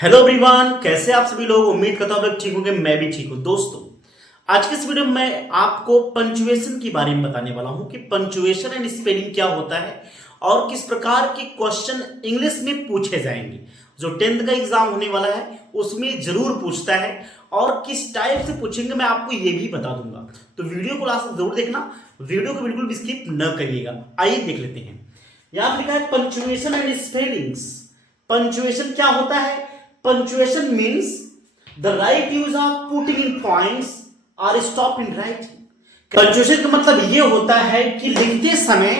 Hello everyone, कैसे आप सभी लोग। उम्मीद करता हूं आप लोग ठीक होंगे, मैं भी ठीक हूं। दोस्तों, आज के इस वीडियो में मैं आपको पंचुएशन के बारे में बताने वाला हूं कि पंचुएशन एंड स्पेलिंग क्या होता है और किस प्रकार के क्वेश्चन इंग्लिश में पूछे जाएंगे। जो 10th का एग्जाम होने वाला है उसमें जरूर पूछता है और किस टाइप से पूछेंगे मैं आपको ये भी बता दूंगा। तो वीडियो को लास्ट तक जरूर देखना, वीडियो को बिल्कुल भी स्किप न करिएगा। आइए देख लेते हैं। यहां लिखा है पंचुएशन एंड स्पेलिंग्स। पंचुएशन क्या होता है? Punctuation means the right use of putting in points or stop in writing. Punctuation का मतलब ये होता है कि लिखते समय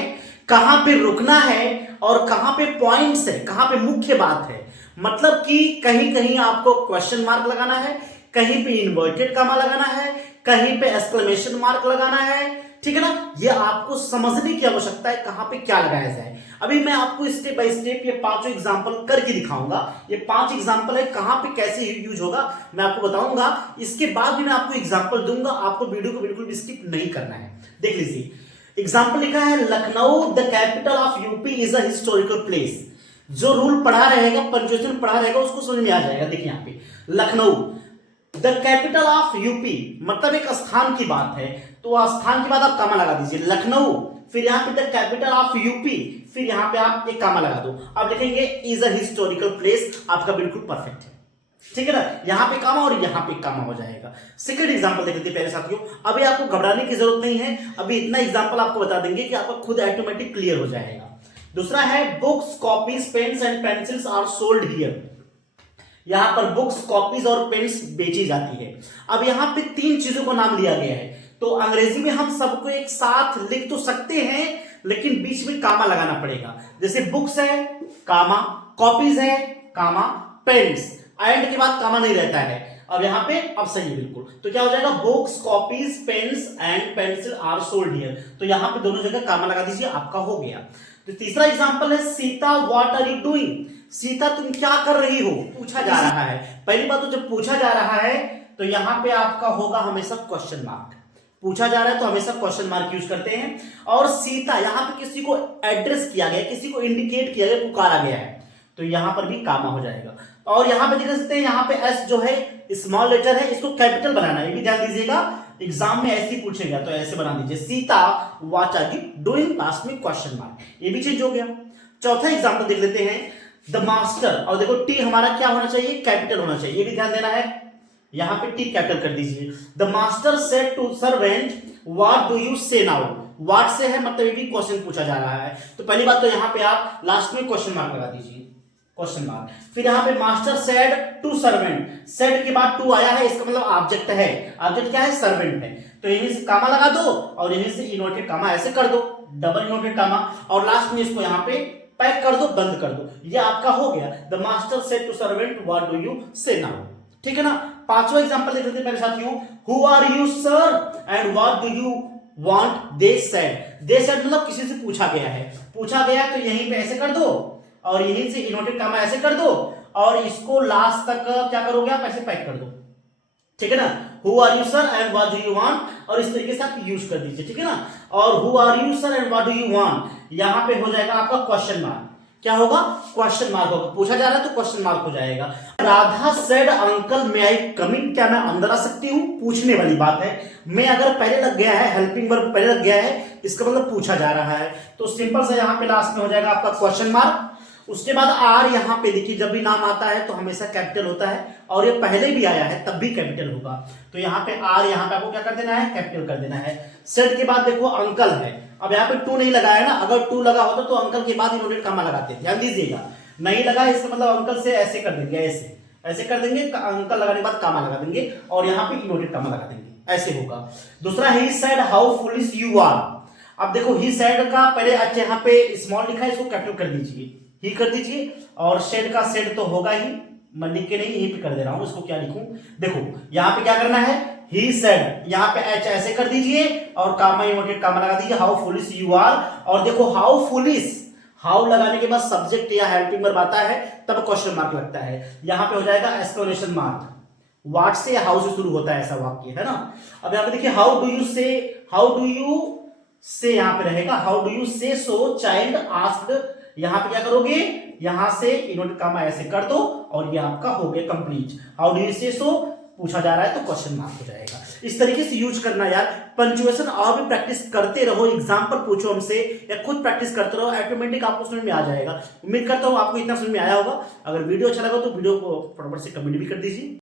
कहां पे रुकना है और कहां पे पॉइंट्स है, कहां पे मुख्य बात है। मतलब कि कहीं कहीं आपको क्वेश्चन मार्क लगाना है, कहीं पे इन्वर्टेड कामा लगाना है, कहीं पे एक्सक्लेमेशन मार्क लगाना है। ठीक है ना, ये आपको समझने की आवश्यकता है कहां पे क्या लगाया जाए। अभी मैं आपको स्टेप बाय स्टेप ये पांचों एग्जांपल करके दिखाऊंगा। ये 5 एग्जांपल है, कहां पे कैसे यूज होगा मैं आपको बताऊंगा। इसके बाद भी मैं आपको एग्जांपल दूंगा, आपको वीडियो को बिल्कुल भी स्किप नहीं करना है। देख लीजिए, एग्जांपल लिखा है Lucknow the capital of UP is a historical place. जो रूल पढ़ा रहेगा, पंचुएशन पढ़ा रहेगा, उसको समझ में आ जाएगा। देखिए यहाँ पे Lucknow the capital of UP मतलब एक स्थान की बात है, तो स्थान के बाद आप कामा लगा दीजिए लखनऊ, फिर यहां पे द कैपिटल ऑफ यूपी, फिर यहां पे आप एक कामा लगा दो। अब लिखेंगे इज अ हिस्टोरिकल प्लेस, आपका बिल्कुल परफेक्ट है। ठीक है ना, यहां पे कामा और यहां पे कामा हो जाएगा। सेकंड एग्जांपल देख लेते हैं पहले साथियों। अभी आपको घबराने की जरूरत नहीं है, अभी इतना एग्जांपल आपको बता देंगे कि आपका खुद ऑटोमेटिक क्लियर हो जाएगा। दूसरा है books copies pens and pencils are sold here. यहां पर बुक्स कॉपीज और पेन्स बेची जाती है। अब यहां पे 3 चीजों का नाम लिया गया है, तो अंग्रेजी में हम सबको एक साथ लिख तो सकते हैं, लेकिन बीच में कामा लगाना पड़ेगा। जैसे बुक्स है कामा, कॉपीज है कामा, पेन्स, एंड के बाद कामा नहीं रहता है। अब यहां पे अब सही है बिल्कुल, तो क्या हो जाएगा books copies pens and pencil are sold here. तो यहां पे दोनों जगह कामा लगा दीजिए, आपका हो गया। तो तीसरा एग्जांपल है Sita what are you doing. Sita तुम क्या कर रही हो, पूछा जा रहा है। पहली बात तो जब पूछा जा रहा है तो यहां पे आपका होगा हमेशा क्वेश्चन मार्क। पूछा जा रहा है तो हमेशा क्वेश्चन मार्क यूज करते हैं। और सीता यहां पे किसी को एड्रेस किया गया, किसी को इंडिकेट किया गया, पुकारा गया है, तो यहां पर भी कामा हो जाएगा। और यहां पे देख सकते हैं, यहां पे एस जो है स्मॉल लेटर है, इसको कैपिटल बनाना है, ये भी ध्यान दीजिएगा। एग्जाम में ऐसे ही पूछेगा तो ऐसे बना दीजिए Sita what are you doing, last में क्वेश्चन मार्क, ये भी चेंज हो गया। चौथा एग्जांपल देख लेते हैं द मास्टर, और देखो टी हमारा क्या होना चाहिए, कैपिटल होना चाहिए, ये भी ध्यान देना है। यहां पे टी कैपिटल कर दीजिए। The master said to servant what do you say now. What say है मतलब ये भी क्वेश्चन पूछा जा रहा है, तो पहली बात तो यहां पे आप लास्ट में क्वेश्चन मार्क लगा दीजिए, क्वेश्चन मार्क। फिर यहां पे master said to servant, said के बाद टू आया है, इसका मतलब ऑब्जेक्ट है। ऑब्जेक्ट क्या है, सर्वेंट है, तो यहीं से कामा लगा दो और यहीं से इनवर्टेड कामा ऐसे कर दो, डबल इनवर्टेड कामा, और लास्ट में इसको यहां पे पैक कर दो, बंद कर दो, ये आपका हो गया the master said to servant what do you say now. ठीक है ना। पांचवा एग्जांपल देख लेते हैं मेरे साथियों। Who are you sir and what do you want, they said. They said मतलब किसी से पूछा गया है, पूछा गया तो यहीं पे ऐसे कर दो और यहीं से इनवर्टेड कामा ऐसे कर दो, और इसको लास्ट तक क्या करोगे आप, ऐसे पैक कर दो। ठीक है ना, who are you sir and what do you want, और इस तरीके से आप यूज कर दीजिए। ठीक है ना, और who are you sir and what do you want, यहां पे हो जाएगा आपका क्वेश्चन मार्क। क्या होगा, क्वेश्चन मार्क होगा, पूछा जा रहा है तो क्वेश्चन मार्क हो जाएगा। राधा सेड अंकल मे आई कम इन, क्या मैं अंदर आ सकती हूँ, पूछने वाली बात है। मैं अगर पहले लग गया है, हेल्पिंग वर्ब पहले लग गया है, इसका मतलब पूछा जा रहा है, तो सिंपल सा यहां पे लास्ट में हो जाएगा आपका क्वेश्चन मार्क। उसके बाद आर यहां पे देखिए, जब भी नाम आता है तो हमेशा कैपिटल होता है, और ये पहले भी आया है तब भी कैपिटल होगा, तो यहां पे आर यहां पे आपको क्या कर देना है, कैपिटल कर देना है। सेड के बाद देखो अंकल है, अब यहां पे टू नहीं लगाया ना, अगर टू लगा होता तो अंकल के बाद इन्वर्टेड कामा लगाते, ध्यान दीजिएगा। नहीं लगा इसका मतलब अंकल से ऐसे कर देंगे, ऐसे ऐसे कर देंगे, अंकल लगाने के बाद कामा लगा देंगे, और यहां पे इन्वर्टेड कामा लगा देंगे, ऐसे होगा। दूसरा he said how foolish you are. अब देखो ही सेड का पहले अच्छा यहां पे स्मॉल लिखा है, इसको कैपिटल कर दीजिए, ही कर दीजिए, और शेड का शेड तो होगा ही, मैं लिख के नहीं यहीं पे कर दे रहा हूं, इसको क्या लिखूं, देखो यहां पे क्या करना है, ही सेड, यहां पे एच ऐसे कर दीजिए और कामा इन्वर्टेड कामा लगा दीजिए, हाउ फुलिश यू आर। और देखो हाउ फुलिश, हाउ लगाने के बाद सब्जेक्ट या हेल्पिंग वर्ब आता है तब क्वेश्चन मार्क लगता है, यहां पे हो जाएगा एक्सक्लेमेशन मार्क। व्हाट से या हाउ से शुरू होता है ऐसा वाक्य है ना। अब यहां पे देखिए हाउ डू यू से, हाउ डू यू से यहां पे रहेगा, हाउ डू यू से सो चाइल्ड आस्क्ड, यहाँ पे क्या करोगे, यहाँ से इन्वर्टेड कॉमा ऐसे कर दो और ये आपका हो गया कंप्लीट। हाउ डू यू से सो पूछा जा रहा है तो क्वेश्चन मार्क हो जाएगा। इस तरीके से यूज करना यार। पंचुएशन और भी प्रैक्टिस करते रहो, एग्जाम्पल पूछो हमसे या खुद प्रैक्टिस करते रहो, ऑटोमेटिक आपको समझ में आ जाएगा। उम्मीद करता हूँ आपको इतना समझ में आया होगा। अगर वीडियो अच्छा लगा तो वीडियो को फटाफट से कमेंट भी कर दीजिए।